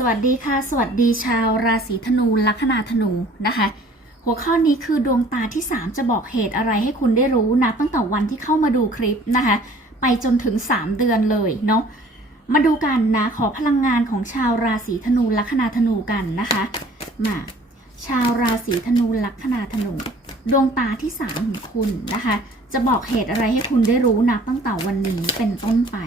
สวัสดีค่ะ สวัสดีชาวราศีธนูลัคนาธนูนะคะ หัวข้อนี้คือดวงตาที่ 3 จะบอกเหตุอะไรให้คุณได้รู้นะตั้งแต่วันที่เข้ามาดูคลิปนะคะ ไปจนถึง 3 เดือนเลยเนาะมาดูกันนะขอพลังงานของชาวราศีธนูลัคนาธนูกันนะคะมาชาวราศีธนูลัคนาธนู ดวงตาที่3ของคุณนะคะ จะบอกเหตุอะไรให้คุณได้รู้นะตั้งแต่วันนี้เป็นต้นไป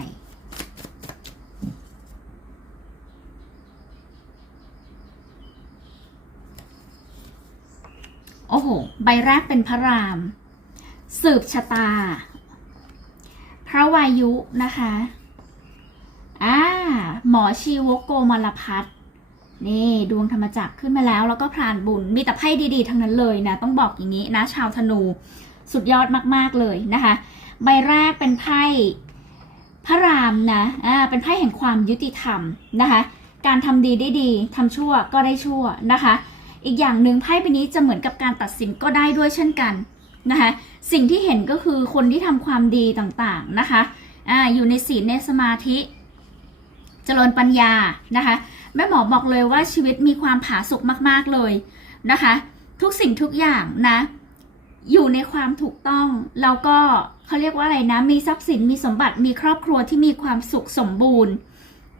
โอ้โห ใบแรกเป็นพระราม สืบชะตา พระวายุนะคะอ่าหมอชีวกโกมลพัฒน์นี่ดวงธรรมจักรขึ้นมาแล้วแล้วก็พรานบุญ มีแต่ไพ่ดีๆ ทั้งนั้นเลยนะ ต้องบอกอย่างนี้นะ ชาวธนูสุดยอดมากๆเลยนะคะ ใบแรกเป็นไพ่พระรามนะอ่าเป็นไพ่แห่งความยุติธรรมนะคะ การทำดีได้ดีทำชั่วก็ได้ชั่วนะคะ อีกอย่างหนึ่งไพ่ใบนี้จะเหมือนกับการตัดสินก็ได้ด้วยเช่นกันนะคะสิ่งที่เห็นก็คือคนที่ทำความดีต่างๆนะคะอ่าอยู่ในศีลในสมาธิ เจริญปัญญานะคะแม่หมอบอกเลยว่าชีวิตมีความผาสุกมากๆเลยนะคะ ทุกสิ่งทุกอย่างนะอยู่ในความถูกต้องแล้วก็เขาเรียกว่าอะไรนะ มีทรัพย์สินมีสมบัติมีครอบครัวที่มีความสุขสมบูรณ์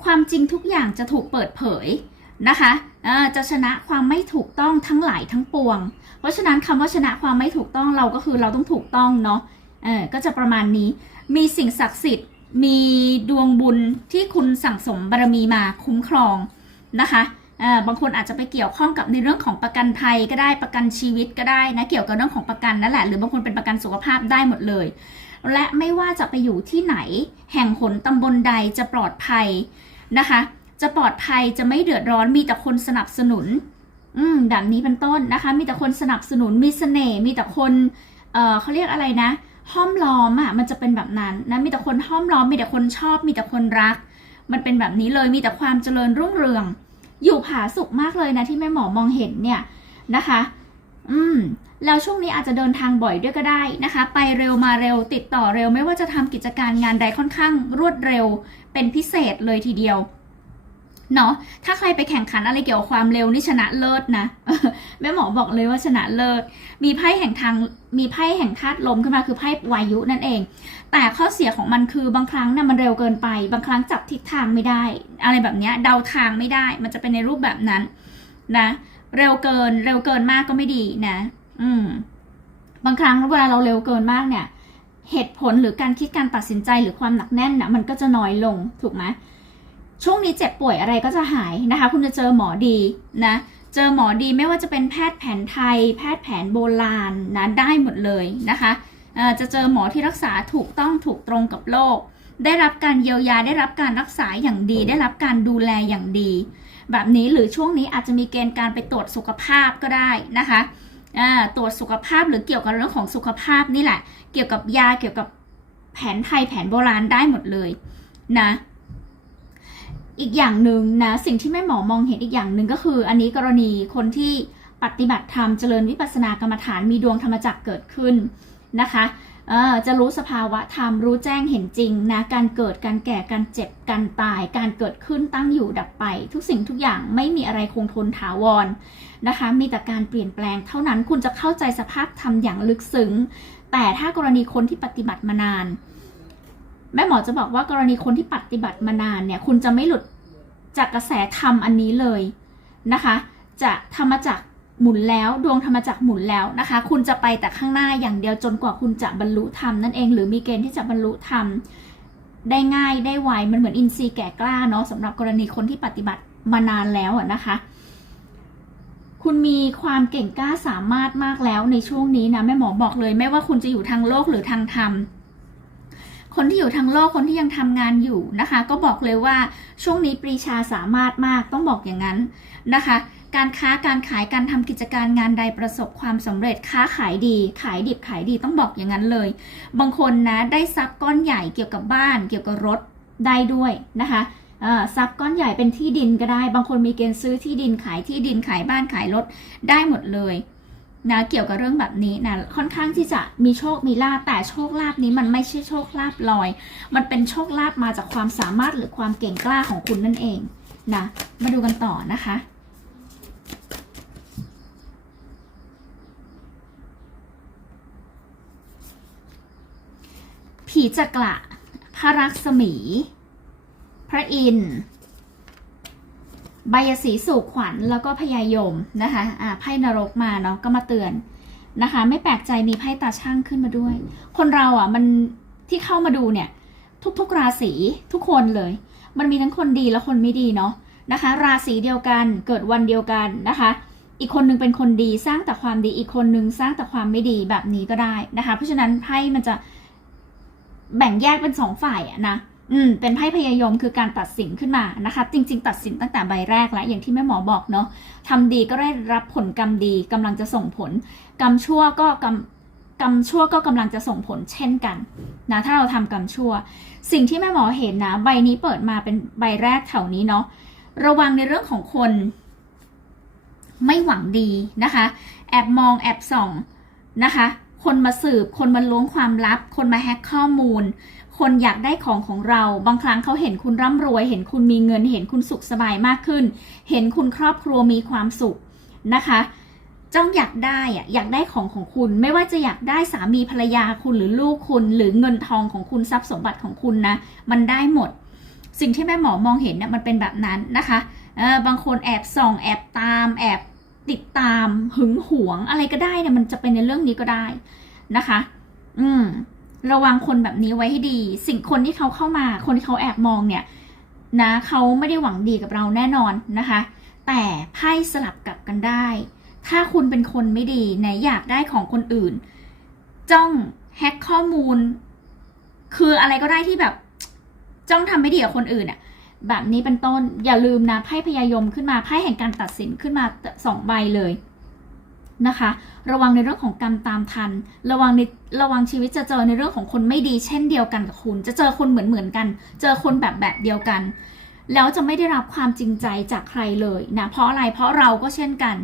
ความจริงทุกอย่างจะถูกเปิดเผยนะคะ จะชนะความไม่ถูกต้องทั้งหลายทั้งปวง เพราะฉะนั้นคำว่าชนะความไม่ถูกต้องเราก็คือเราต้องถูกต้องเนาะเออก็จะประมาณนี้ มีสิ่งศักดิ์สิทธิ์ มีดวงบุญที่คุณสั่งสมบารมีมาคุ้มครองนะคะบางคนอาจจะไปเกี่ยวข้องกับในเรื่องของประกันภัยก็ได้ประกันชีวิตก็ได้นะเกี่ยวกับเรื่องของประกันนั่นแหละหรือบางคนเป็นประกันสุขภาพได้หมดเลย และไม่ว่าจะไปอยู่ที่ไหน แห่งหนตำบลใดจะปลอดภัยนะคะ จะปลอดภัยจะไม่เดือดร้อนมีแต่คนสนับสนุน อืมแบบนี้เป็นต้นนะคะ มีแต่คนสนับสนุนมีเสน่ห์มีแต่คนเอ่อเขาเรียกอะไรนะ ห้อมล้อมอะมันจะเป็นแบบนั้นนะมีแต่คนห้อมล้อมมีแต่คนชอบ มีแต่คนรัก มันเป็นแบบนี้เลยมีแต่ความเจริญรุ่งเรือง อยู่ผาสุกมากเลยนะที่แม่หมอมองเห็นเนี่ยนะคะ อืมแล้วช่วงนี้อาจจะเดินทางบ่อยด้วยก็ได้นะคะ ไปเร็วมาเร็วติดต่อเร็ว ไม่ว่าจะทำกิจการงานใดค่อนข้างรวดเร็ว เป็นพิเศษเลยทีเดียว เนาะถ้าใครไปแข่งขันอะไรเกี่ยวกับความเร็วนี่ชนะเลิศนะแม่หมอบอกเลยว่าชนะเลิศ มีไพ่แห่งทางมีไพ่แห่งธาตุลมขึ้นมาคือไพ่วายุนั่นเอง แต่ข้อเสียของมันคือบางครั้งนะ่ะมันเร็วเกินไป บางครั้งจับทิศทางไม่ได้ อะไรแบบนี้เดาทางไม่ได้ มันจะเป็นในรูปแบบนั้นนะเร็วเกินเร็วเกินมากก็ไม่ดีนะ อืม บางครั้งเวลาเราเร็วเกินมากเนี่ย เหตุผลหรือการคิดการตัดสินใจหรือความหนักแน่นนะมันก็จะน้อยลงถูกไหม ช่วงนี้เจ็บป่วยอะไรก็จะหายนะคะ คุณจะเจอหมอดีนะ เจอหมอดีไม่ว่าจะเป็นแพทย์แผนไทย แพทย์แผนโบราณนะได้หมดเลยนะคะจะเจอหมอที่รักษาถูกต้องถูกตรงกับโรคได้รับการเยียวยาได้รับการรักษาอย่างดี ได้รับการดูแลอย่างดี แบบนี้หรือช่วงนี้อาจจะมีเกณฑ์การไปตรวจสุขภาพก็ได้นะคะตรวจสุขภาพหรือเกี่ยวกับเรื่องของสุขภาพนี่แหละ เกี่ยวกับยาเกี่ยวกับแผนไทยแผนโบราณได้หมดเลยนะ อีกอย่างหนึ่งนะสิ่งที่แม่หมอมองเห็นอีกอย่างหนึ่งก็คือ อันนี้กรณีคนที่ปฏิบัติธรรมเจริญวิปัสสนากรรมฐานมีดวงธรรมจักรเกิดขึ้นนะคะจะรู้สภาวะธรรมรู้แจ้งเห็นจริงนะการเกิดการแก่การเจ็บการตาย การเกิดขึ้นตั้งอยู่ดับไป ทุกสิ่งทุกอย่างไม่มีอะไรคงทนถาวรนะคะ มีแต่การเปลี่ยนแปลงเท่านั้นคุณจะเข้าใจสภาพธรรมอย่างลึกซึ้ง แต่ถ้ากรณีคนที่ปฏิบัติมานาน แม่หมอจะบอกว่ากรณีคนที่ปฏิบัติมานานเนี่ยคุณจะไม่หลุด จากกระแสธรรมอันนี้เลยนะคะ จะธรรมจักรหมุนแล้วดวงธรรมจักรหมุนแล้วนะคะ คุณจะไปแต่ข้างหน้าอย่างเดียวจนกว่าคุณจะบรรลุธรรมนั่นเองหรือมีเกณฑ์ที่จะบรรลุธรรมได้ง่ายได้ไวมันเหมือนอินทรีย์แก่กล้าเนาะสำหรับกรณีคนที่ปฏิบัติมานานแล้วนะคะ คุณมีความเก่งกล้าสามารถมากแล้วในช่วงนี้นะแม่หมอบอกเลย ไม่ว่าคุณจะอยู่ทางโลกหรือทางธรรม คนที่อยู่ทางโลกคนที่ยังทำงานอยู่นะคะ ก็บอกเลยว่าช่วงนี้ปรีชาสามารถมากต้องบอกอย่างนั้นนะคะ การค้าการขายการทำกิจการงานใดประสบความสำเร็จค้าขายดี ขายดิบขายดีต้องบอกอย่างนั้นเลย บางคนนะได้ทรัพย์ก้อนใหญ่เกี่ยวกับบ้าน เกี่ยวกับรถได้ด้วยนะคะทรัพย์ก้อนใหญ่เป็นที่ดินก็ได้ บางคนมีเกณฑ์ซื้อที่ดินขายที่ดินขายบ้านขายรถได้หมดเลย นะเกี่ยวกับเรื่องแบบนี้นะค่อนข้างที่จะมีโชคมีลาภแต่โชคลาภนี้มันไม่ใช่โชคลาภลอย มันเป็นโชคลาภมาจากความสามารถหรือความเก่งกล้าของคุณนั่นเองนะมาดูกันต่อนะคะผีจักระพระรักษมี พระอินทร์ ใบยสีสู่ขวัญแล้วก็พญายมนะคะอ่าไพ่นรกมาเนาะก็มาเตือนนะคะ ไม่แปลกใจมีไพ่ตาช่างขึ้นมาด้วย คนเราอะมันที่เข้ามาดูเนี่ย ทุกๆราศีทุกคนเลย มันมีทั้งคนดีและคนไม่ดีเนาะนะคะ ราศีเดียวกันเกิดวันเดียวกันนะคะ อีกคนหนึงเป็นคนดีสร้างแต่ความดีอีกคนหนึงสร้างแต่ความไม่ดีแบบนี้ก็ได้นะคะ เพราะฉะนั้นไพ่มันจะแบ่งแยกเป็นสองฝ่ายอะนะ อืมเป็นไพ่พยายมคือการตัดสินขึ้นมานะคะ จริง ๆ ตัดสินตั้งแต่ใบแรกแล้วอย่างที่แม่หมอบอกเนาะทำดีก็ได้รับผลกรรมดีกำลังจะส่งผล กรรมชั่วก็กรรมกรรมชั่วก็กำลังจะส่งผลเช่นกันนะถ้าเราทำกรรมชั่ว สิ่งที่แม่หมอเห็นนะ ใบนี้เปิดมาเป็นใบแรกแถวนี้เนาะระวังในเรื่องของคน ไม่หวังดีนะคะ แอบมองแอบส่องนะคะ คนมาสืบคนมาล้วงความลับ คนมาแฮกข้อมูล คนอยากได้ของของเรา บางครั้งเขาเห็นคุณร่ำรวย เห็นคุณมีเงิน เห็นคุณสุขสบายมากขึ้น เห็นคุณครอบครัวมีความสุขนะคะจ้องอยากได้อะอยากได้ของของคุณ ไม่ว่าจะอยากได้สามีภรรยาคุณหรือลูกคุณ หรือเงินทองของคุณทรัพย์สมบัติของคุณนะ มันได้หมด สิ่งที่แม่หมอมองเห็นเนี่ยมันเป็นแบบนั้นนะคะเออบางคนแอบส่อง แอบตาม แอบติดตามหึงหวงอะไรก็ได้เนี่ยมันจะเป็นในเรื่องนี้ก็ได้นะคะ อืม ระวังคนแบบนี้ไว้ให้ดี สิ่งคนที่เขาเข้ามา คนที่เขาแอบมองเนี่ยนะเขาไม่ได้หวังดีกับเราแน่นอนนะคะ แต่ไพ่สลับกลับกันได้ ถ้าคุณเป็นคนไม่ดีไหนอยากได้ของคนอื่น จ้องแฮ็กข้อมูล คืออะไรก็ได้ที่แบบ จ้องทำไม่ดีกับคนอื่นอะแบบนี้เป็นต้นอย่าลืมนะไพ่พยายมขึ้นมาไพ่แห่งการตัดสินขึ้นมาสองใบเลย นะคะ ระวังในเรื่องของกรรมตามทัน ระวังในระวังชีวิตจะเจอในเรื่องของคนไม่ดีเช่นเดียวกันกับคุณ จะเจอคนเหมือนเหมือนกัน เจอคนแบบแบบเดียวกัน แล้วจะไม่ได้รับความจริงใจจากใครเลยนะเพราะอะไรเพราะเราก็เช่นกัน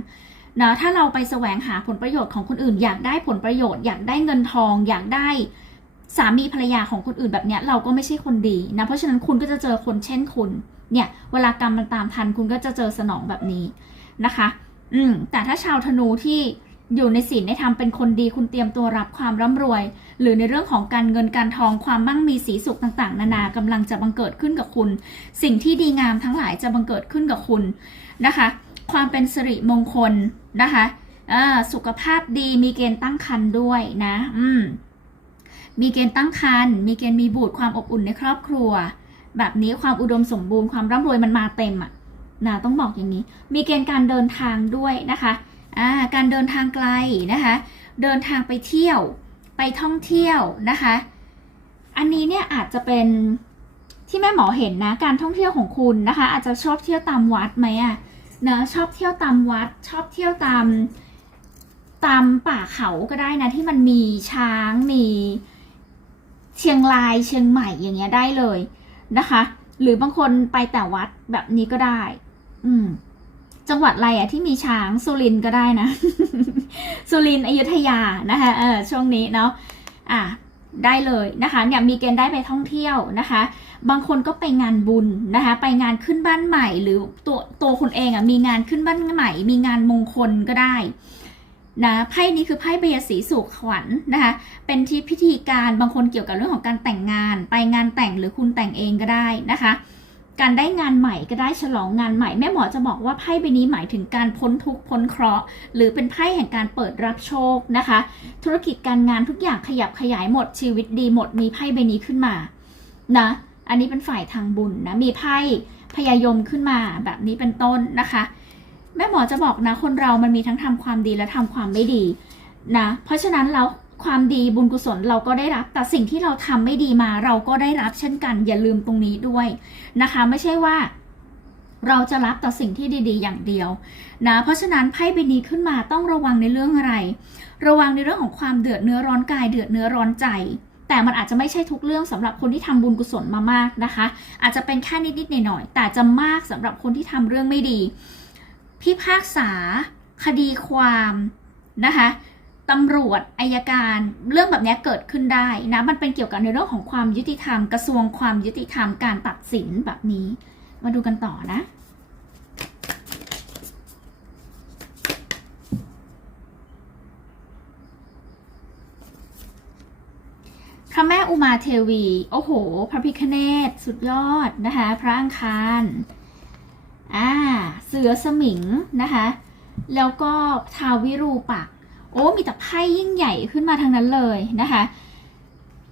นะถ้าเราไปแสวงหาผลประโยชน์ของคนอื่น อยากได้ผลประโยชน์ อยากได้เงินทอง อยากได้สามีภรรยาของคนอื่นแบบเนี้ยเราก็ไม่ใช่คนดีนะเพราะฉะนั้นคุณก็จะเจอคนเช่นคุณเนี่ยเวลากรรมมันตามทันคุณก็จะเจอสนองแบบนี้นะคะ อืมแต่ถ้าชาวธนูที่อยู่ในศีลในธรรมเป็นคนดีคุณเตรียมตัวรับความร่ำรวย หรือในเรื่องของการเงินการทองความมั่งมีสีสุขต่าง ๆ นานากำลังจะบังเกิดขึ้นกับคุณ สิ่งที่ดีงามทั้งหลายจะบังเกิดขึ้นกับคุณนะคะ ความเป็นสิริมงคลนะคะสุขภาพดีมีเกณฑ์ตั้งครรภ์ด้วยนะอืมมีเกณฑ์ตั้งครรภ์มีเกณฑ์มีบุตรความอบอุ่นในครอบครัว แบบนี้ความอุดมสมบูรณ์ความร่ำรวยมันมาเต็มอะ นะต้องบอกอย่างนี้ มีเกณฑ์การเดินทางด้วยนะคะอ่าการเดินทางไกลนะคะ เดินทางไปเที่ยว ไปท่องเที่ยวนะคะ อันนี้เนี่ยอาจจะเป็นที่แม่หมอเห็นนะการท่องเที่ยวของคุณนะคะ อาจจะชอบเที่ยวตามวัดไหมอะนะชอบเที่ยวตามวัด ชอบเที่ยวตามตามป่าเขาก็ได้นะที่มันมีช้างมีเชียงรายเชียงใหม่อย่างเงี้ยได้เลยนะคะ หรือบางคนไปแต่วัดแบบนี้ก็ได้ อืม จังหวัดอะไรอะที่มีช้างสุรินก็ได้นะสุรินอยุธยานะคะเออช่วงนี้เนาะอะได้เลยนะคะเนี่ยมีเกณฑ์ได้ไปท่องเที่ยวนะคะ บางคนก็ไปงานบุญนะคะ ไปงานขึ้นบ้านใหม่หรือตัวตัวคุณเองอะ่ะมีงานขึ้นบ้านใหม่ มีงานมงคลก็ได้นะไพ่นี้คือไพ่เบียสีสุขขวัญนะคะ เป็นที่พิธีการบางคนเกี่ยวกับเรื่องของการแต่งงาน ไปงานแต่งหรือคุณแต่งเองก็ได้นะคะ การได้งานใหม่ก็ได้ฉลองงานใหม่ แม่หมอจะบอกว่าไพ่ใบนี้หมายถึงการพ้นทุกข์พ้นเคราะห์หรือเป็นไพ่แห่งการเปิดรับโชคนะคะ ธุรกิจการงานทุกอย่างขยับขยายหมดชีวิตดีหมดมีไพ่ใบนี้ขึ้นมานะอันนี้เป็นฝ่ายทางบุญนะมีไพ่พยายมขึ้นมาแบบนี้เป็นต้นนะคะ แม่หมอจะบอกนะคนเรามันมีทั้งทำความดีและทำความไม่ดีนะเพราะฉะนั้นแล้ว ความดีบุญกุศลเราก็ได้รับ แต่สิ่งที่เราทำไม่ดีมาเราก็ได้รับเช่นกัน อย่าลืมตรงนี้ด้วยนะคะ ไม่ใช่ว่า เราจะรับแต่สิ่งที่ดี ๆ อย่างเดียวนะเพราะฉะนั้นไพ่ใบนี้ขึ้นมาต้องระวังในเรื่องอะไร ระวังในเรื่องของความเดือดเนื้อร้อนกายเดือดเนื้อร้อนใจแต่มันอาจจะไม่ใช่ทุกเรื่องสำหรับคนที่ทำบุญกุศลมามากนะคะ อาจจะเป็นแค่นิดๆหน่อยๆแต่จะมากสำหรับคนที่ทำเรื่องไม่ดี พิพากษา คดีความนะคะ ตำรวจอายการเรื่องแบบนี้เกิดขึ้นได้นะมันเป็นเกี่ยวกับในเรื่องของความยุติธรรมกระทรวงความยุติธรรมการตัดสินแบบนี้ มาดูกันต่อนะพระแม่อุมาเทวี โอ้โห พระพิคเนตสุดยอดนะคะ พระอังคารอ่าเสือสมิงนะคะ แล้วก็ทาวิรูปัก โอ้มีแต่ไพ่ยิ่งใหญ่ขึ้นมาทางนั้นเลยนะคะ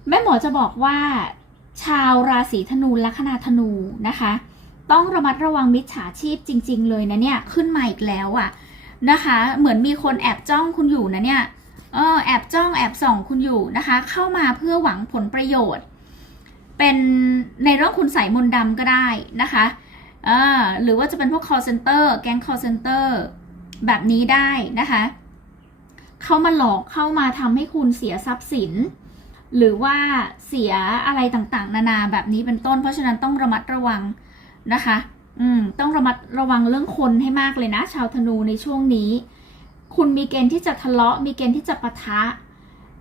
แม่หมอจะบอกว่า ชาวราศีธนูลัคนาธนูนะคะ ต้องระมัดระวังมิจฉาชีพจริง ๆ เลยนะเนี่ยขึ้นมาอีกแล้วอะนะคะ เหมือนมีคนแอบจ้องคุณอยู่นะเนี่ยเออแอบจ้องแอบส่องคุณอยู่นะคะ เข้ามาเพื่อหวังผลประโยชน์ เป็นในเรื่องคุณใส่มนดำก็ได้นะคะเออหรือว่าจะเป็นพวก call center แก๊ง call center แบบนี้ได้นะคะ เข้ามาหลอกเข้ามาทำให้คุณเสียทรัพย์สิน หรือว่าเสียอะไรต่างๆ นานาแบบนี้เป็นต้น เพราะฉะนั้นต้องระมัดระวังนะคะ อืมต้องระมัดระวังเรื่องคนให้มากเลยนะ ชาวธนูในช่วงนี้ คุณมีเกณฑ์ที่จะทะเลาะ มีเกณฑ์ที่จะปะทะ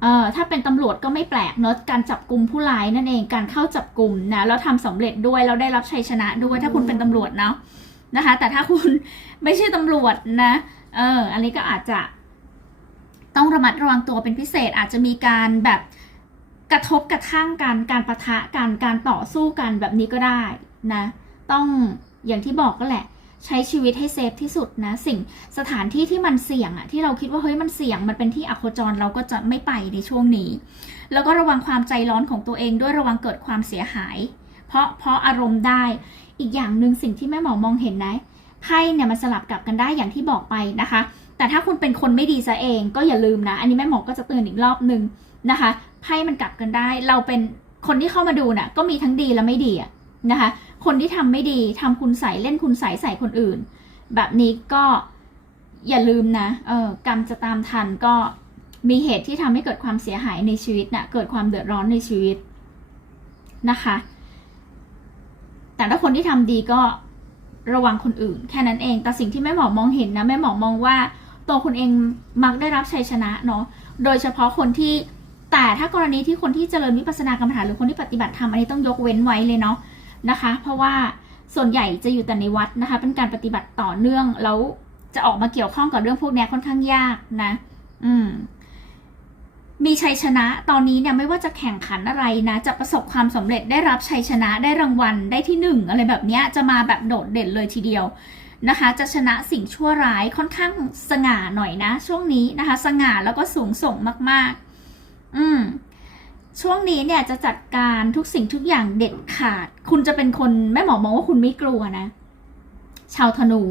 เอ่อถ้าเป็นตำรวจก็ไม่แปลกเนอะการจับกลุ่มผู้ร้ายนั่นเองการเข้าจับกลุ่มนะแล้วทำสำเร็จด้วยแล้วได้รับชัยชนะด้วย ถ้าคุณเป็นตำรวจเนาะนะคะ แต่ถ้าคุณไม่ใช่ตำรวจนะเอออันนี้ก็อาจจะ ต้องระมัดระวังตัวเป็นพิเศษอาจจะมีการแบบกระทบกระทั่งกันการประทะกันการต่อสู้กันแบบนี้ก็ได้นะ ต้องอย่างที่บอกก็แหละ ใช้ชีวิตให้เซฟที่สุดนะ สิ่งสถานที่ที่มันเสี่ยงอะที่เราคิดว่าเฮ้ยมันเสี่ยงมันเป็นที่อโคจรเราก็จะไม่ไปในช่วงนี้ แล้วก็ระวังความใจร้อนของตัวเองด้วยระวังเกิดความเสียหาย เพราะเพราะอารมณ์ได้อีกอย่างหนึ่งสิ่งที่แม่หมอมองเห็นนะไพ่เนี่ยมันสลับกลับกันได้อย่างที่บอกไปนะคะ แต่ถ้าคุณเป็นคนไม่ดีซะเอง ก็อย่าลืมนะ อันนี้แม่หมอก็จะเตือนอีกรอบหนึ่งนะคะไพ่มันกลับกันได้ เราเป็นคนที่เข้ามาดูน่ะ ก็มีทั้งดีและไม่ดีนะคะ คนที่ทำไม่ดีทำคุณใส่เล่นคุณใส่ใส่คนอื่น แบบนี้ก็อย่าลืมนะเออกรรมจะตามทันก็มีเหตุที่ทำให้เกิดความเสียหายในชีวิตนะ่ะเกิดความเดือดร้อนในชีวิตนะคะ แต่ถ้าคนที่ทำดีก็ระวังคนอื่น แค่นั้นเอง แต่สิ่งที่แม่หมอมองเห็นนะ แม่หมอมองว่า ตัวคุณเองมักได้รับชัยชนะเนาะโดยเฉพาะคนที่แต่ถ้ากรณีที่คนที่เจริญวิปัสสนากรรมฐานหรือคนที่ปฏิบัติธรรมอันนี้ต้องยกเว้นไว้เลยเนาะนะคะ เพราะว่าส่วนใหญ่จะอยู่แต่ในวัดนะคะ เป็นการปฏิบัติต่อเนื่องแล้วจะออกมาเกี่ยวข้องกับเรื่องพวกนี้ค่อนข้างยากนะ อืม มีชัยชนะตอนนี้เนี่ยไม่ว่าจะแข่งขันอะไรนะ จะประสบความสำเร็จได้รับชัยชนะได้รางวัลได้ที่หนึ่งอะไรแบบนี้จะมาแบบโดดเด่นเลยทีเดียว นะคะ จะชนะสิ่งชั่วร้ายค่อนข้างสง่าหน่อยนะ ช่วงนี้นะคะ สง่าแล้วก็สูงส่งมาก ๆ อืมช่วงนี้เนี่ยจะจัดการทุกสิ่งทุกอย่างเด็ดขาด คุณจะเป็นคนแม่หมอมองว่าคุณไม่กลัวนะ ชาวธนู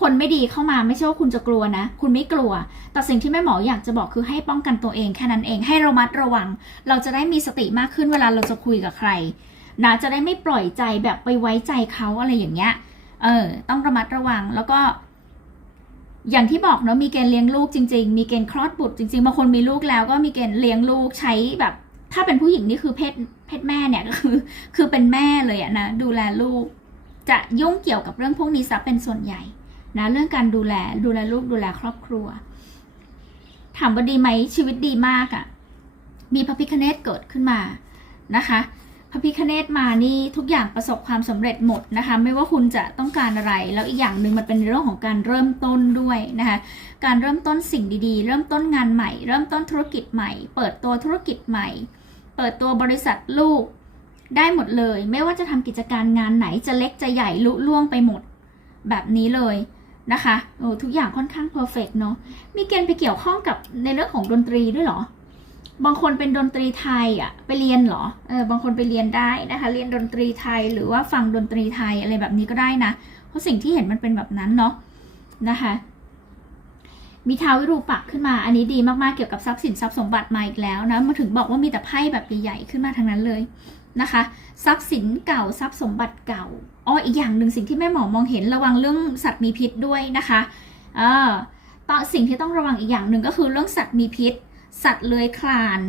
คนไม่ดีเข้ามาไม่ใช่ว่าคุณจะกลัวนะ คุณไม่กลัว แต่สิ่งที่แม่หมออยากจะบอกคือให้ป้องกันตัวเองแค่นั้นเอง ให้ระมัดระวัง เราจะได้มีสติมากขึ้นเวลาเราจะคุยกับใครนะจะได้ไม่ปล่อยใจแบบไปไว้ใจเขาอะไรอย่างเงี้ย เออ ต้องระมัดระวังแล้วก็อย่างที่บอกเนาะมีเกณฑ์เลี้ยงลูกจริง ๆ มีเกณฑ์คลอดบุตรจริงๆบางคนมีลูกแล้วก็มีเกณฑ์เลี้ยงลูกใช้แบบ ถ้าเป็นผู้หญิงนี่คือเพศเพศแม่เนี่ยก็คือ คือเป็นแม่เลยอะนะดูแลลูก จะยุ่งเกี่ยวกับเรื่องพวกนี้ซะเป็นส่วนใหญ่นะเรื่องการดูแลดูแลลูกดูแลครอบครัว ถามว่าดีไหมชีวิตดีมากอะ่ะมีพระพิคเนตเกิดขึ้นมานะคะ ระพิคเนตมานี่ทุกอย่างประสบความสำเร็จหมดนะคะ ไม่ว่าคุณจะต้องการอะไร แล้วอีกอย่างหนึ่งมันเป็นเรื่องของการเริ่มต้นด้วยนะคะ การเริ่มต้นสิ่งดีๆ เริ่มต้นงานใหม่ เริ่มต้นธุรกิจใหม่ เปิดตัวธุรกิจใหม่ เปิดตัวบริษัทลูกได้หมดเลย ไม่ว่าจะทำกิจการงานไหนจะเล็กจะใหญ่ลุล่วงไปหมดแบบนี้เลยนะคะโอ้ทุกอย่างค่อนข้างเพอร์เฟกเนาะมีเกณฑ์ไปเกี่ยวข้องกับในเรื่องของดนตรีด้วยเหรอ บางคนเป็นดนตรีไทยอะ ไปเรียนเหรอ เออ บางคนไปเรียนได้นะคะ เรียนดนตรีไทยหรือว่าฟังดนตรีไทยอะไรแบบนี้ก็ได้นะ เพราะสิ่งที่เห็นมันเป็นแบบนั้นเนาะนะคะ มีท้าวิรูปักขึ้นมา อันนี้ดีมากๆ เกี่ยวกับทรัพย์สินทรัพย์สมบัติมาอีกแล้วนะ มาถึงบอกว่ามีแต่ไพ่แบบใหญ่ๆขึ้นมาทางนั้นเลยนะคะ ทรัพย์สินเก่าทรัพย์สมบัติเก่าอ๋ออีกอย่างหนึ่งสิ่งที่แม่หมอมองเห็นระวังเรื่องสัตว์มีพิษด้วยนะคะ เออต่อสิ่งที่ต้องระวังอีกอย่างหนึ่งก็คือเรื่องสัตว์มีพิษ สัตว์เลื้อยคลาน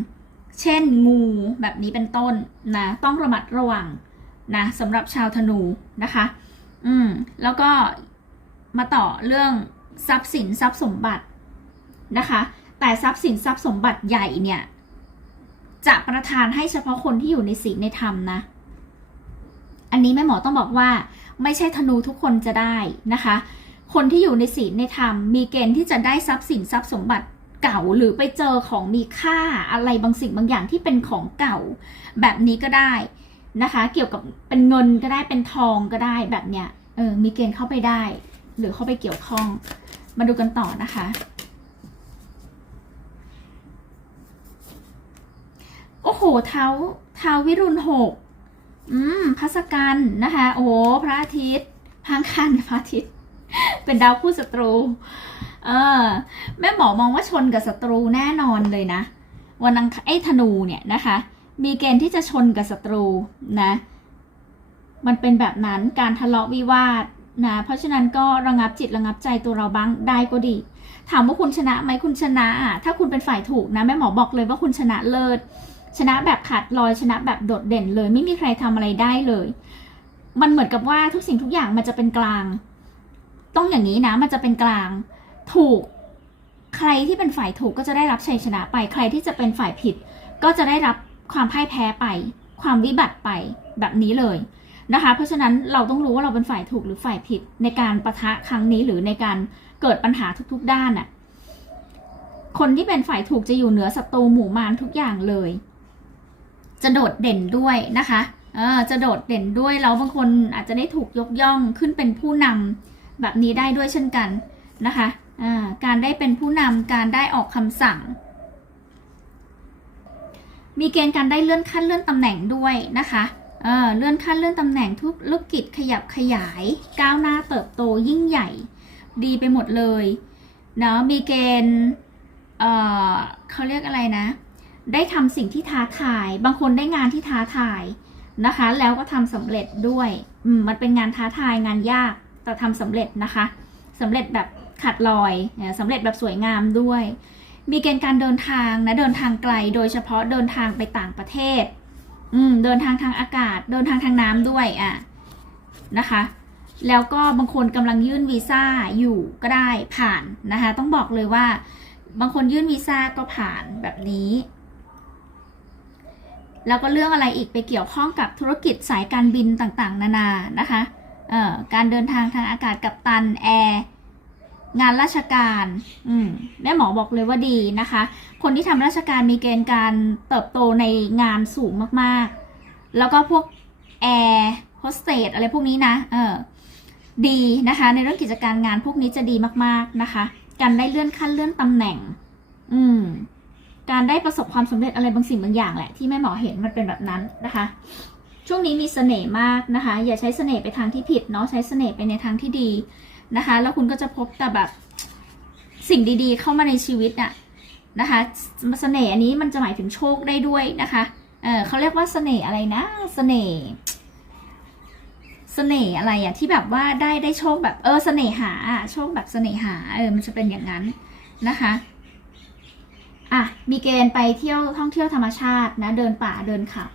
เช่นงูแบบนี้เป็นต้นนะต้องระมัดระวังนะสำหรับชาวธนูนะคะ อืมแล้วก็มาต่อเรื่องทรัพย์สินทรัพย์สมบัตินะคะ แต่ทรัพย์สินทรัพย์สมบัติใหญ่เนี่ยจะประทานให้เฉพาะคนที่อยู่ในศีลในธรรมนะ อันนี้แม่หมอต้องบอกว่าไม่ใช่ธนูทุกคนจะได้นะคะ คนที่อยู่ในศีลในธรรมมีเกณฑ์ที่จะได้ทรัพย์สินทรัพย์สมบัติ เก่าหรือไปเจอของมีค่าอะไรบางสิ่งบางอย่างที่เป็นของเก่า แบบนี้ก็ได้นะคะ เกี่ยวกับเป็นเงินก็ได้เป็นทองก็ได้แบบเนี้ยเออมีเกณฑ์เข้าไปได้ หรือเข้าไปเกี่ยวข้อง มาดูกันต่อนะคะโอ้โหเท้าเท้าวิรุณหกอืมพัสกันนะคะ โอ้พระอาทิตย์พังคันพระอาทิตย์ เป็นดาวคู่ศัตรู เออ แม่หมอมองว่าชนกับศัตรูแน่นอนเลยนะ วันอังไอ้ธนูเนี่ยนะคะ มีเกณฑ์ที่จะชนกับศัตรูนะ มันเป็นแบบนั้นการทะเลาะวิวาทนะ เพราะฉะนั้นก็ระงับจิตระงับใจตัวเราบ้างได้ก็ดี ถามว่าคุณชนะไหมคุณชนะอะถ้าคุณเป็นฝ่ายถูกนะแม่หมอบอกเลยว่าคุณชนะเลิศ ชนะแบบขาดลอยชนะแบบโดดเด่นเลย ไม่มีใครทำอะไรได้เลย มันเหมือนกับว่าทุกสิ่งทุกอย่างมันจะเป็นกลาง ต้องอย่างนี้นะ มันจะเป็นกลางถูก ใครที่เป็นฝ่ายถูกก็จะได้รับชัยชนะไป ใครที่จะเป็นฝ่ายผิด ก็จะได้รับความพ่ายแพ้ไป ความวิบัติไปแบบนี้เลยนะคะ เพราะฉะนั้นเราต้องรู้ว่าเราเป็นฝ่ายถูกหรือฝ่ายผิดในการประทะครั้งนี้หรือในการเกิดปัญหาทุกๆด้านน่ะ คนที่เป็นฝ่ายถูกจะอยู่เหนือศัตรูหมู่มารทุกอย่างเลย จะโดดเด่นด้วยนะคะ เออจะโดดเด่นด้วยแล้วบางคนอาจจะได้ถูกยกย่องขึ้นเป็นผู้นำ แบบนี้ได้ด้วยเช่นกันนะคะการได้เป็นผู้นำการได้ออกคำสั่ง มีเกณฑ์การได้เลื่อนขั้นเลื่อนตำแหน่งด้วยนะคะเเลื่อนขั้นเลื่อนตำแหน่งทุกธุรกิจขยับขยาย ก้าวหน้าเติบโตยิ่งใหญ่ ดีไปหมดเลยเนาะมีเกณฑ์เเขาเรียกอะไรนะ ได้ทำสิ่งที่ท้าทาย บางคนได้งานที่ท้าทายนะคะ แล้วก็ทำสำเร็จด้วยมมันเป็นงานท้าทายงานยาก แต่ทำสำเร็จนะคะสำเร็จแบบขัดลอยสำเร็จแบบสวยงามด้วย มีเกณฑ์การเดินทางนะเดินทางไกล โดยเฉพาะเดินทางไปต่างประเทศอืมเดินทางทางอากาศ เดินทางทางน้ำด้วยอะนะคะ แล้วก็บางคนกำลังยื่นวีซ่าอยู่ก็ได้ผ่านนะคะ ต้องบอกเลยว่า บางคนยื่นวีซ่าก็ผ่านแบบนี้แล้วก็เรื่องอะไรอีกไปเกี่ยวข้องกับธุรกิจสายการบินต่างๆ นานานะคะ การเดินทางทางอากาศกับตันแอร์งานราชการ อืมแม่หมอบอกเลยว่าดีนะคะ คนที่ทำราชการมีเกณฑ์การเติบโตในงานสูงมากๆ แล้วก็พวกแอร์โฮสเตสอะไรพวกนี้นะ เออ ดีนะคะ ในเรื่องกิจการงานพวกนี้จะดีมากๆนะคะ การได้เลื่อนขั้นเลื่อนตำแหน่ง อืม การได้ประสบความสำเร็จอะไรบางสิ่งบางอย่างแหละ ที่แม่หมอเห็นมันเป็นแบบนั้นนะคะ ช่วงนี้มีเสน่ห์มากนะคะ อย่าใช้เสน่ห์ไปทางที่ผิดเนาะใช้เสน่ห์ไปในทางที่ดีนะคะ แล้วคุณก็จะพบแต่แบบสิ่งดีๆ เข้ามาในชีวิตน่ะนะคะเสน่ห์อันนี้มันจะหมายถึงโชคได้ด้วยนะคะเออเขาเรียกว่าเสน่ห์อะไรนะ เสน่ห์เสน่ห์อะไรอะที่แบบว่าได้ได้โชคแบบเออเสน่หาโชคแบบเสน่หาเออมันจะเป็นอย่างนั้นนะคะอะมีเกณฑ์ไปเที่ยวท่องเที่ยวธรรมชาตินะ เดินป่าเดินเขา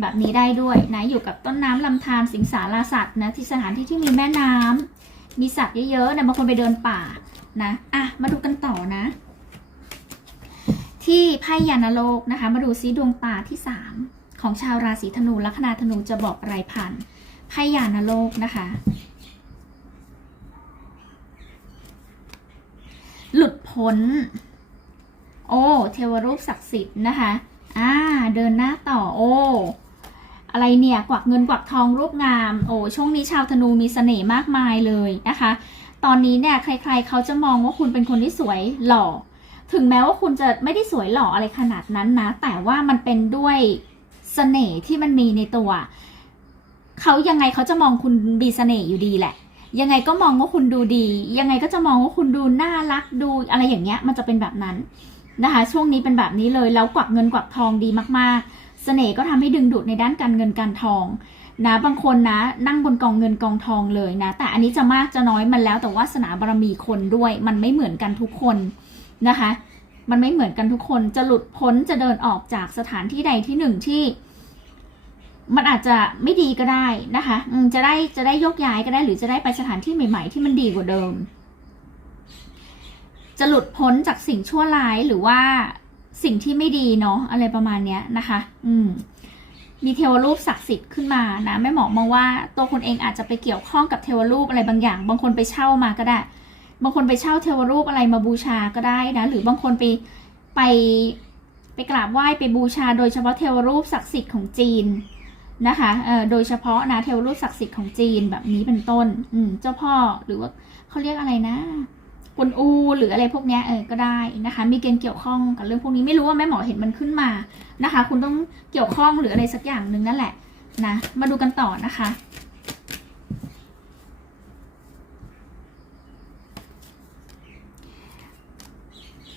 แบบนี้ได้ด้วยนะอยู่กับต้นน้ำลำธารสิงสาราสัตว์นะที่สถานที่ที่มีแม่น้ำมีสัตว์เยอะๆนะบางคนไปเดินป่านะอะมาดูกันต่อนะ ที่ไพ่ยานโลกนะคะ มาดูซิดวงตาที่ 3 ของชาวราศีธนูลัคนาธนูจะบอกอะไรผ่านไพ่ยานโลกนะคะ หลุดพ้น โอ้ เทวรูปศักดิ์สิทธิ์นะคะอ่าเดินหน้าต่อโอ้ อะไรเนี่ยกวักเงินกวักทองรูปงามโอ้ช่วงนี้ชาวธนูมีเสน่ห์มากมายเลยนะคะ ตอนนี้เนี่ยใคร ๆเขาจะมองว่าคุณเป็นคนที่สวยหล่อ ถึงแม้ว่าคุณจะไม่ได้สวยหล่ออะไรขนาดนั้นนะ แต่ว่ามันเป็นด้วยเสน่ห์ที่มันมีในตัวเขายังไงเขาจะมองคุณมีเสน่ห์อยู่ดีแหละ ยังไงก็มองว่าคุณดูดี ยังไงก็จะมองว่าคุณดูน่ารักดูอะไรอย่างเงี้ยมันจะเป็นแบบนั้นนะคะ ช่วงนี้เป็นแบบนี้เลยแล้วกวักเงินกวักทองดีมากๆ เสน่ห์ก็ทำให้ดึงดูดในด้านการเงินการทองนะบางคนนะ นั่งบนกองเงินกองทองเลยนะ แต่อันนี้จะมากจะน้อยมันแล้ว แต่วาสนาบารมีคนด้วย มันไม่เหมือนกันทุกคนนะคะ มันไม่เหมือนกันทุกคนจะหลุดพ้นจะเดินออกจากสถานที่ใดที่หนึ่งที่ มันอาจจะไม่ดีก็ได้นะคะจะได้จะได้ยกย้ายก็ได้ หรือจะได้ไปสถานที่ใหม่ ๆ ที่มันดีกว่าเดิม จะหลุดพ้นจากสิ่งชั่วร้ายหรือว่า สิ่งที่ไม่ดีเนาะอะไรประมาณเนี้ยนะคะ อืมมีเทวรูปศักดิ์สิทธิ์ขึ้นมานะแม่หมอมองว่าตัวคนเองอาจจะไปเกี่ยวข้องกับเทวรูปอะไรบางอย่าง บางคนไปเช่ามาก็ได้ บางคนไปเช่าเทวรูปอะไรมาบูชาก็ได้นะหรือบางคนไปไปไปกราบไหว้ไปบูชา โดยเฉพาะเทวรูปศักดิ์สิทธิ์ของจีนนะคะเอ่อโดยเฉพาะนะเทวรูปศักดิ์สิทธิ์ของจีนแบบนี้เป็นต้น อืมเจ้าพ่อหรือว่าเขาเรียกอะไรนะ นอูหรืออะไรพวกนี้เออก็ได้นะคะ มีเกณฑ์เกี่ยวข้องกับเรื่องพวกนี้ไม่รู้ว่าแม่หมอเห็นมันขึ้นมานะคะ คุณต้องเกี่ยวข้องหรืออะไรสักอย่างหนึ่งนั่นแหละนะมาดูกันต่อนะคะ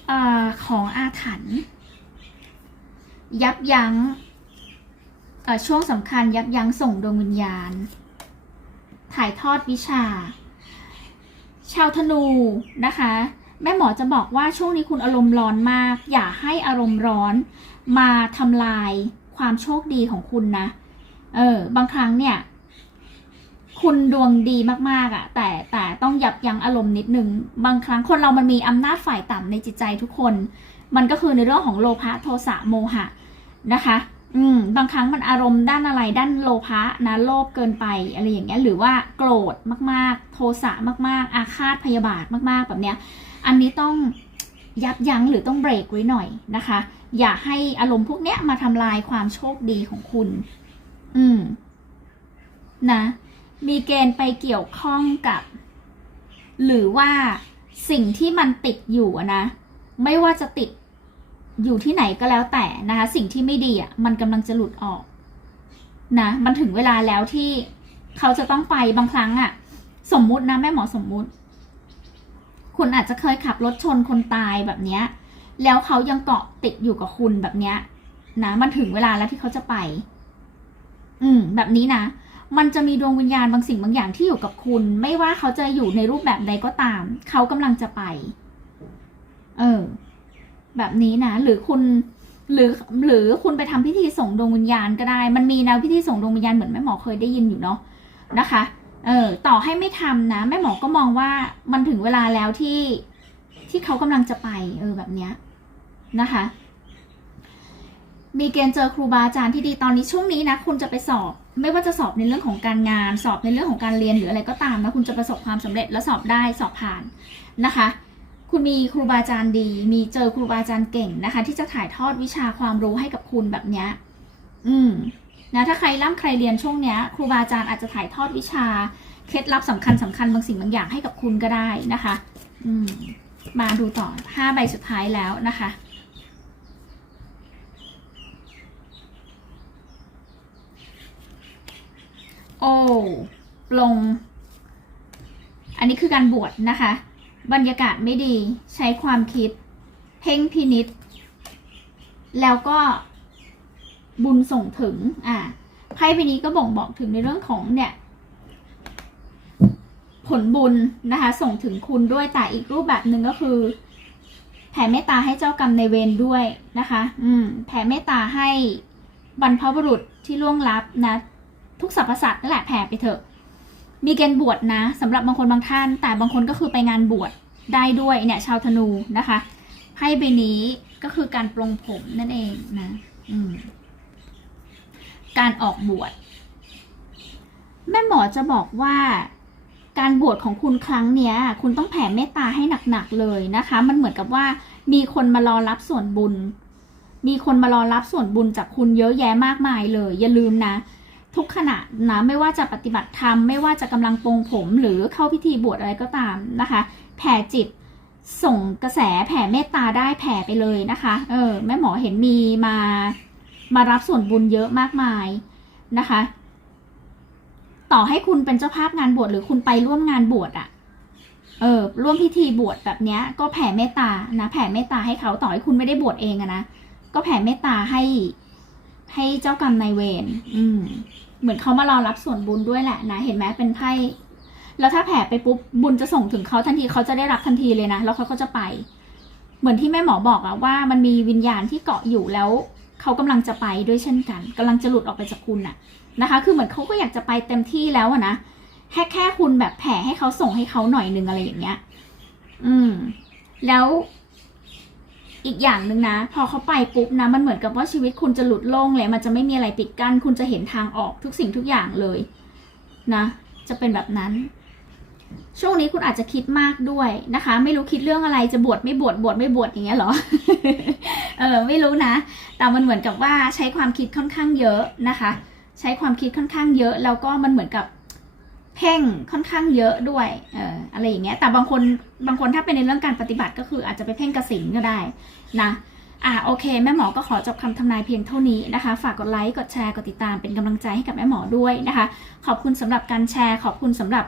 อของอาถรรพ์ยับยั้งช่วงสำคัญยับยั้งส่งดวงวิญญาณ ถ่ายทอดวิชา ชาวธนูนะคะ แม่หมอจะบอกว่าช่วงนี้คุณอารมณ์ร้อนมาก อย่าให้อารมณ์ร้อน มาทำลายความโชคดีของคุณนะ เออบางครั้งเนี่ย คุณดวงดีมากๆอะ่ะ แต่แต่ต้องยับยั้งอารมณ์นิดนึง บางครั้งคนเรามันมีอำนาจฝ่ายต่ำในจิตใจทุกคน มันก็คือในเรื่องของโลภะโทสะโมหะนะคะ อืมบางครั้งมันอารมณ์ด้านอะไรด้านโลภะนะโลภเกินไปอะไรอย่างเงี้ยหรือว่าโกรธมากๆ โทสะมากๆ อาฆาตพยาบาทมากๆแบบเนี้ย อันนี้ต้องยับยั้งหรือต้องเบรกไว้หน่อยนะคะ อย่าให้อารมณ์พวกเนี้ยมาทำลายความโชคดีของคุณ อืม นะ มีเกณฑ์ไปเกี่ยวข้องกับ หรือว่าสิ่งที่มันติดอยู่นะ ไม่ว่าจะติด อยู่ที่ไหนก็แล้วแต่นะคะ สิ่งที่ไม่ดีอะมันกำลังจะหลุดออกนะมันถึงเวลาแล้วที่เขาจะต้องไปบางครั้งอะ สมมุตินะแม่หมอสมมุติ คุณอาจจะเคยขับรถชนคนตายแบบเนี้ย แล้วเขายังเกาะติดอยู่กับคุณแบบเนี้ยนะมันถึงเวลาแล้วที่เขาจะไป อืม แบบนี้นะมันจะมีดวงวิญญาณบางสิ่งบางอย่างที่อยู่กับคุณ ไม่ว่าเขาจะอยู่ในรูปแบบใดก็ตาม เขากำลังจะไป เออ แบบนี้นะ หรือคุณหรือหรือคุณไปทำพิธีส่งดวงวิญญาณก็ได้ มันมีแนวพิธีส่งดวงวิญญาณเหมือนแม่หมอเคยได้ยินอยู่เนาะนะคะ เออต่อให้ไม่ทำนะแม่หมอก็มองว่ามันถึงเวลาแล้วที่ที่เขากำลังจะไป เออแบบเนี้ยนะคะ มีเกณฑ์เจอครูบาอาจารย์ที่ดีตอนนี้ช่วงนี้นะคุณจะไปสอบ ไม่ว่าจะสอบในเรื่องของการงาน สอบในเรื่องของการเรียนหรืออะไรก็ตามนะคุณจะประสบความสำเร็จและสอบได้สอบผ่านนะคะ คุณมีครูบาอาจารย์ดี มีเจอครูบาอาจารย์เก่งนะคะ ที่จะถ่ายทอดวิชาความรู้ให้กับคุณแบบเนี้ยอืมนะถ้าใครร่ำใครเรียนช่วงเนี้ยครูบาอาจารย์อาจจะถ่ายทอดวิชาเคล็ดลับสำคัญสำคัญบางสิ่งบางอย่างให้กับคุณก็ได้นะคะ อืมมาดูต่อห้าใบสุดท้ายแล้วนะคะโอ้ลง อันนี้คือการบวชนะคะ บรรยากาศไม่ดี ใช้ความคิด เพ่งพินิษแล้วก็บุญส่งถึง อ่าไพ่ใบนี้ก็บ่งบอกถึงในเรื่องของเนี่ย ผลบุญนะคะ ส่งถึงคุณด้วยแต่อีกรูปแบบหนึ่งก็คือ แผ่เมตตาให้เจ้ากรรมในเวรด้วยนะคะ อืม แผ่เมตตาให้บรรพบุรุษที่ล่วงลับนะ ทุกสรรพสัตว์นั่นแหละแผ่ไปเถอะ มีเกณฑ์บวชนะสำหรับบางคนบางท่าน แต่บางคนก็คือไปงานบวชได้ด้วยเนี่ยชาวธนูนะคะไพ่ใบนี้ก็คือการปลงผมนั่นเองนะการออกบวชแม่หมอจะบอกว่าการบวชของคุณครั้งเนี้ย คุณต้องแผ่เมตตาให้หนักๆเลยนะคะ มันเหมือนกับว่ามีคนมารอรับส่วนบุญ มีคนมารอรับส่วนบุญจากคุณเยอะแยะมากมายเลย อย่าลืมนะ ทุกขณะนะไม่ว่าจะปฏิบัติธรรมไม่ว่าจะกำลังปรงผมหรือเข้าพิธีบวชอะไรก็ตามนะคะ แผ่จิตส่งกระแสแผ่เมตตาได้แผ่ไปเลยนะคะ เออแม่หมอเห็นมีมามารับส่วนบุญเยอะมากมายนะคะ ต่อให้คุณเป็นเจ้าภาพงานบวชหรือคุณไปร่วมงานบวชอะเออร่วมพิธีบวชแบบเนี้ย ก็แผ่เมตตานะแผ่เมตตาให้เขาต่อให้คุณไม่ได้บวชเองอะนะก็แผ่เมตตาให้ ให้เจ้ากรรมนายเวรอืม เหมือนเขามารอรับส่วนบุญด้วยแหละนะ เห็นไหมเป็นไพ่แล้วถ้าแผ่ไปปุ๊บบุญจะส่งถึงเขาทันทีเขาจะได้รับทันทีเลยนะ แล้วเขาก็จะไป เหมือนที่แม่หมอบอกอะว่ามันมีวิญญาณที่เกาะอยู่แล้วเขากำลังจะไปด้วยเช่นกันกำลังจะหลุดออกไปจากคุณน่ะนะคะ คือเหมือนเขาก็อยากจะไปเต็มที่แล้วอะนะแค่แค่คุณแบบแผ่ให้เขาส่งให้เขาหน่อยนึงอะไรอย่างเงี้ย อืม แล้ว อีกอย่างหนึ่งนะ พอเขาไปปุ๊บนะมันเหมือนกับว่าชีวิตคุณจะหลุดโล่งเลย มันจะไม่มีอะไรปิดกั้นคุณจะเห็นทางออกทุกสิ่งทุกอย่างเลยนะ จะเป็นแบบนั้น ช่วงนี้คุณอาจจะคิดมากด้วยนะคะ ไม่รู้คิดเรื่องอะไรจะบวชไม่บวชบวชไม่บวชอย่างเงี้ยเหรอเออไม่รู้นะ แต่มันเหมือนกับว่าใช้ความคิดค่อนข้างเยอะนะคะ ใช้ความคิดค่อนข้างเยอะแล้วก็มันเหมือนกับ เพ่งค่อนข้างเยอะด้วยเอออะไรอย่างเงี้ยแต่บางคนบางคนถ้าเป็นในเรื่องการปฏิบัติก็คืออาจจะไปเพ่งกระสินก็ได้นะอะโอเค แม่หมอก็ขอจบคำทำนายเพียงเท่านี้นะคะ ฝากกดไลค์กดแชร์กดติดตามเป็นกำลังใจให้กับแม่หมอด้วยนะคะ ขอบคุณสำหรับการแชร์ ขอบคุณสำหรับ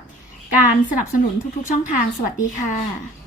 การสนับสนุนทุกๆ ช่องทางสวัสดีค่ะ